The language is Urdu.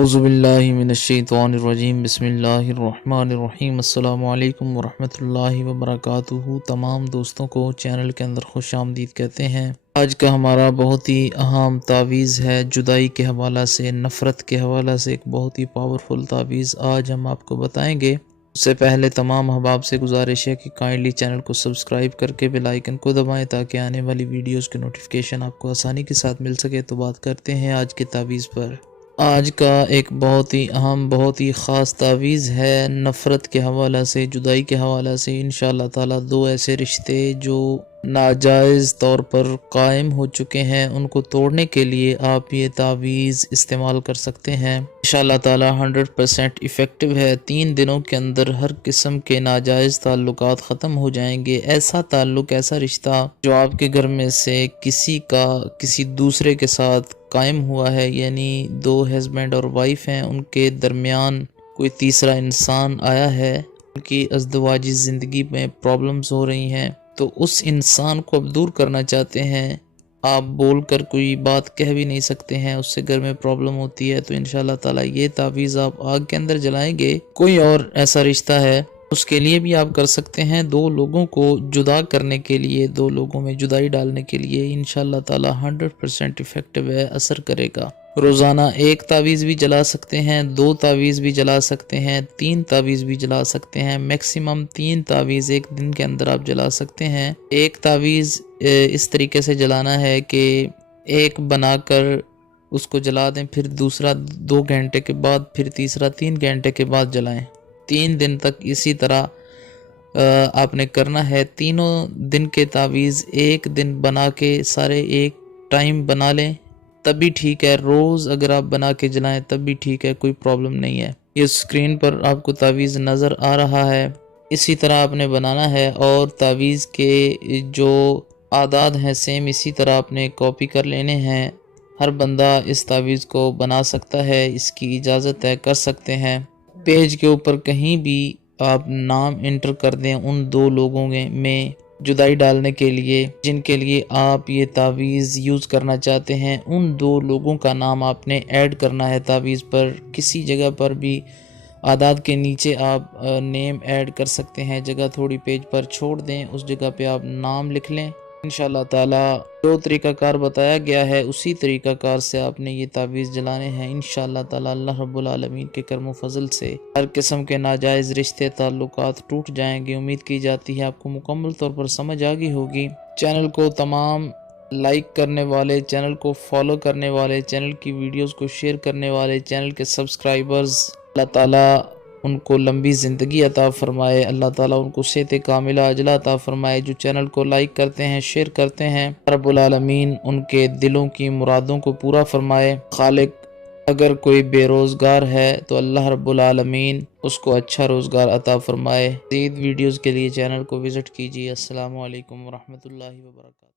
اعوذ باللہ من الشیطان الرجیم بسم اللہ الرحمن الرحیم السلام علیکم ورحمۃ اللہ وبرکاتہ۔ تمام دوستوں کو چینل کے اندر خوش آمدید کہتے ہیں۔ آج کا ہمارا بہت ہی اہم تعویذ ہے جدائی کے حوالہ سے، نفرت کے حوالہ سے ایک بہت ہی پاورفل تعویذ آج ہم آپ کو بتائیں گے۔ اس سے پہلے تمام احباب سے گزارش ہے کہ کائنڈلی چینل کو سبسکرائب کر کے بیل آئیکن کو دبائیں تاکہ آنے والی ویڈیوز کی نوٹیفیکیشن آپ کو آسانی کے ساتھ مل سکے۔ تو بات کرتے ہیں آج کے تعویذ پر۔ آج کا ایک بہت ہی اہم بہت ہی خاص تعویذ ہے نفرت کے حوالہ سے، جدائی کے حوالہ سے۔ انشاءاللہ تعالی دو ایسے رشتے جو ناجائز طور پر قائم ہو چکے ہیں ان کو توڑنے کے لیے آپ یہ تعویذ استعمال کر سکتے ہیں۔ انشاءاللہ تعالی 100% ایفیکٹو ہے۔ 3 دنوں کے اندر ہر قسم کے ناجائز تعلقات ختم ہو جائیں گے۔ ایسا تعلق، ایسا رشتہ جو آپ کے گھر میں سے کسی کا کسی دوسرے کے ساتھ قائم ہوا ہے، یعنی 2 ہسبینڈ اور وائف ہیں، ان کے درمیان کوئی تیسرا انسان آیا ہے، ان کی ازدواجی زندگی میں پرابلمز ہو رہی ہیں، تو اس انسان کو اب دور کرنا چاہتے ہیں۔ آپ بول کر کوئی بات کہہ بھی نہیں سکتے ہیں، اس سے گھر میں پرابلم ہوتی ہے، تو انشاءاللہ تعالی یہ تعویذ آپ آگ کے اندر جلائیں گے۔ کوئی اور ایسا رشتہ ہے اس کے لیے بھی آپ کر سکتے ہیں، 2 لوگوں کو جدا کرنے کے لیے، 2 لوگوں میں جدائی ڈالنے کے لیے انشاءاللہ تعالی 100% ایفیکٹو ہے، اثر کرے گا۔ روزانہ 1 تعویذ بھی جلا سکتے ہیں، 2 تعویذ بھی جلا سکتے ہیں، 3 تعویذ بھی جلا سکتے ہیں، میکسیمم 3 تعویذ ایک دن کے اندر آپ جلا سکتے ہیں۔ ایک تعویذ اس طریقے سے جلانا ہے کہ ایک بنا کر اس کو جلا دیں، پھر دوسرا 2 گھنٹے کے بعد، پھر تیسرا 3 گھنٹے کے بعد جلائیں۔ 3 دن تک اسی طرح آپ نے کرنا ہے۔ تینوں دن کے تعویذ ایک دن بنا کے سارے ایک ٹائم بنا لیں تب بھی ٹھیک ہے، روز اگر آپ بنا کے جلائیں تب بھی ٹھیک ہے، کوئی پرابلم نہیں ہے۔ یہ اسکرین پر آپ کو تعویذ نظر آ رہا ہے، اسی طرح آپ نے بنانا ہے، اور تعویذ کے جو اعداد ہیں سیم اسی طرح آپ نے کاپی کر لینے ہیں۔ ہر بندہ اس تعویذ کو بنا سکتا ہے، اس کی اجازت ہے، کر سکتے ہیں۔ پیج کے اوپر کہیں بھی آپ نام انٹر کر دیں ان 2 لوگوں میں جدائی ڈالنے کے لیے جن کے لیے آپ یہ تعویذ یوز کرنا چاہتے ہیں، ان 2 لوگوں کا نام آپ نے ایڈ کرنا ہے تعویذ پر۔ کسی جگہ پر بھی اعداد کے نیچے آپ نیم ایڈ کر سکتے ہیں، جگہ تھوڑی پیج پر چھوڑ دیں، اس جگہ پہ آپ نام لکھ لیں۔ انشاءاللہ تعالی جو طریقہ کار بتایا گیا ہے اسی طریقہ کار سے آپ نے یہ تعویذ جلانے ہیں۔ انشاءاللہ تعالی اللہ رب العالمین کے کرم و فضل سے ہر قسم کے ناجائز رشتے تعلقات ٹوٹ جائیں گے۔ امید کی جاتی ہے آپ کو مکمل طور پر سمجھ آ گئی ہوگی۔ چینل کو تمام لائک کرنے والے، چینل کو فالو کرنے والے، چینل کی ویڈیوز کو شیئر کرنے والے، چینل کے سبسکرائبرز، اللہ تعالیٰ ان کو لمبی زندگی عطا فرمائے، اللہ تعالیٰ ان کو صحت کاملہ عاجلہ عطا فرمائے۔ جو چینل کو لائک کرتے ہیں، شیئر کرتے ہیں، رب العالمین ان کے دلوں کی مرادوں کو پورا فرمائے۔ خالق اگر کوئی بے روزگار ہے تو اللہ رب العالمین اس کو اچھا روزگار عطا فرمائے۔ مزید ویڈیوز کے لیے چینل کو وزٹ کیجیے۔ السلام علیکم ورحمۃ اللہ وبرکاتہ۔